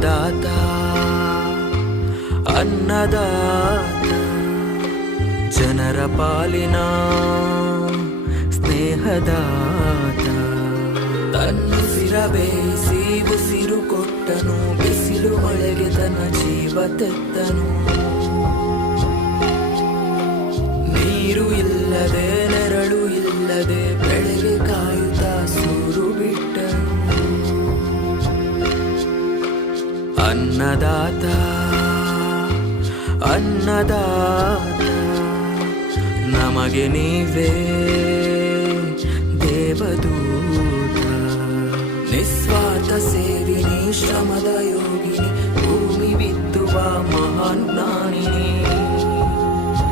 ಅನ್ನದಾತ ಅನ್ನದಾತ ಜನರ ಪಾಲಿನ ಸ್ನೇಹದಾತ ತನ್ನುಸಿರ ಬೇಯಿಸಿ ಉಸಿರು ಕೊಟ್ಟನು ಬಿಸಿಲು ಮಳೆಗೆ ತನ್ನ ಜೀವ ತೆತ್ತನು ನೀರು ಇಲ್ಲದೆ ನೆರಳು ಇಲ್ಲದೆ ಬೆಳೆಗೆ ಕಾಯುತ್ತಾ ಸೂರು ಬಿಟ್ಟನು ಅನ್ನದಾತ ಅನ್ನದಾತ ನಮಗೆ ನೀವೇ ದೇವದೂತ ನಿಸ್ವಾರ್ಥ ಸೇವಿನಿ ಶ್ರಮದ ಯೋಗಿನಿ ಭೂಮಿ ಬಿತ್ತುವ ಮಹಾನ್ ಜ್ಞಾನಿನಿ